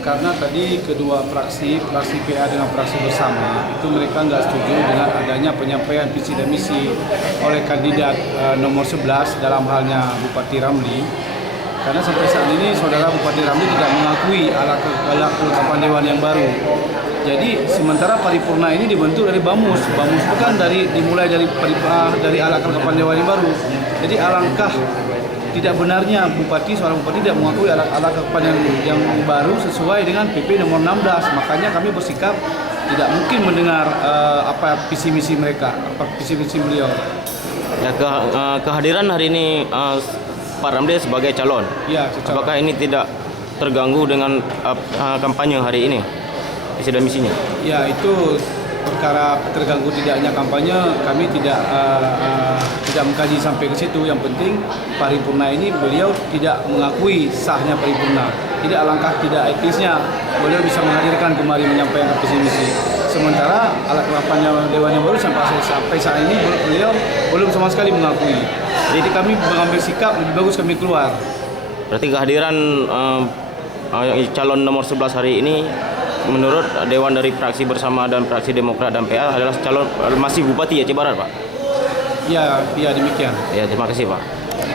karena tadi kedua fraksi PA dengan fraksi bersama itu mereka nggak setuju dengan adanya penyampaian visi dan misi oleh kandidat nomor 11 dalam halnya Bupati Ramli. Karena sampai saat ini saudara Bupati Ramli tidak mengakui ala kelengkapan dewan yang baru. Jadi sementara paripurna ini dibentuk dari Bamus. Bamus itu kan dimulai dari ala kelengkapan dewan yang baru. Jadi alangkah tidak benarnya seorang bupati tidak mengakui alat kelengkapan yang baru sesuai dengan PP nomor 16. Makanya kami bersikap tidak mungkin mendengar apa visi misi mereka, apa visi misi beliau. Ya, kehadiran hari ini Pak Ramli sebagai calon. Ya, apakah ini tidak terganggu dengan kampanye hari ini, visi dan misinya? Ya, itu perkara terganggu tidaknya kampanye kami tidak mengkaji sampai ke situ. Yang penting paripurna ini beliau tidak mengakui sahnya paripurna. Jadi alangkah tidak etisnya beliau bisa menghadirkan kemari menyampaikan visi misi. Sementara alat kelengkapan dewan yang baru sampai saat ini beliau belum sama sekali mengakui. Jadi kami mengambil sikap lebih bagus kami keluar. Berarti kehadiran calon nomor 11 hari ini menurut Dewan dari fraksi bersama dan fraksi Demokrat dan PA adalah calon masih Bupati Aceh Barat, Pak? Ya, demikian. Ya, terima kasih, Pak.